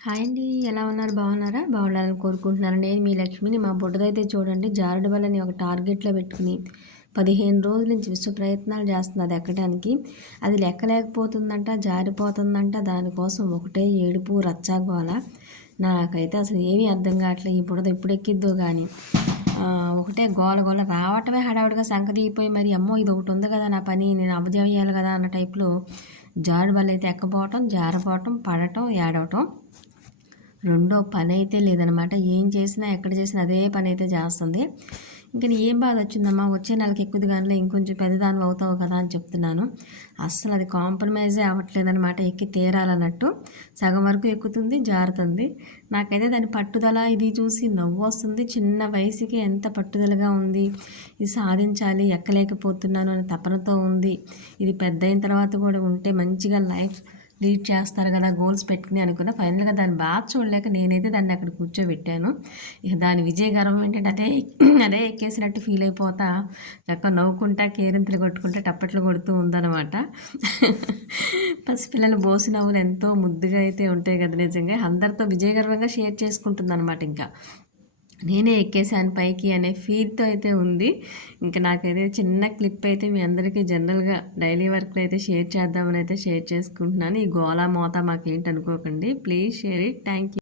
Hi అండి. ఎలా ఉన్నారు? బాగున్నారా? బాగుండాలని కోరుకుంటున్నాను. నేను మీ లక్ష్మిని. మా బుడ్డదైతే చూడండి జారుడు బల్లని ఒక టార్గెట్‌లో పెట్టుకుని 15 రోజుల నుంచి విశ్వ ప్రయత్నాలు చేస్తుంది అది ఎక్కడానికి. అది లెక్కలేకపోతుందంట, జారిపోతుందంట. దానికోసం ఒకటే ఏడుపు, రచ్చగోల. నాకైతే అసలు ఏమీ అర్థం కావట్లేదు. ఈ బుడద ఎప్పుడు ఎక్కిద్దో కానీ. ఒకటే గోల గోల రావటమే హడావుడిగా సంకదిగిపోయి మరి అమ్మో ఇది ఒకటి ఉంది కదా నా పని నేను అవ్వజేయాలి కదా అన్న టైప్లో జారుడు బల్ల అయితే ఎక్కపోవటం, జారిపోవటం, పడటం, ఏడవటం. రెండో పని అయితే లేదనమాట. ఏం చేసినా ఎక్కడ చేసినా అదే పని అయితే చేస్తుంది. ఇంక ఏం బాధ వచ్చిందమ్మా, వచ్చే నెలకి ఎక్కుది కానీ ఇంకొంచెం పెద్దదాని అవుతావు కదా అని చెప్తున్నాను. అస్సలు అది కాంప్రమైజే అవ్వట్లేదనమాట. ఎక్కి తీరాలన్నట్టు సగం వరకు ఎక్కుతుంది, జారుతుంది. నాకైతే దాని పట్టుదల ఇది చూసి నవ్వు వస్తుంది. చిన్న వయసుకి ఎంత పట్టుదలగా ఉంది, ఇది సాధించాలి, ఎక్కలేకపోతున్నాను అనే తపనతో ఉంది. ఇది పెద్ద అయిన తర్వాత కూడా ఉంటే మంచిగా లైఫ్ లీడ్ చేస్తారు కదా గోల్స్ పెట్టుకుని అనుకున్నా. ఫైనల్గా దాన్ని బాగా చూడలేక నేనైతే దాన్ని అక్కడ కూర్చోబెట్టాను. ఇక దాని విజయగర్వం ఏంటంటే అదే ఎక్కేసినట్టు ఫీల్ అయిపోతా చక్కగా నవ్వుకుంటా కేరింతలు కొట్టుకుంటా టప్పట్లు కొడుతూ ఉందన్నమాట. పసిపిల్లల బోసి నవ్వులు ఎంతో ముద్దుగా అయితే ఉంటాయి కదా నిజంగా. అందరితో విజయగర్వంగా షేర్ చేసుకుంటుంది అనమాట. ఇంకా నేనే ఎక్కేసాను పైకి అనే ఫీల్తో అయితే ఉంది. ఇంకా నాకైతే చిన్న క్లిప్ అయితే మీ అందరికీ జనరల్గా డైలీ వర్క్లో అయితే షేర్ చేద్దామని అయితే షేర్ చేసుకుంటున్నాను. ఈ గోలా మోత మాకేంటి అనుకోకండి. Please share it. Thank you.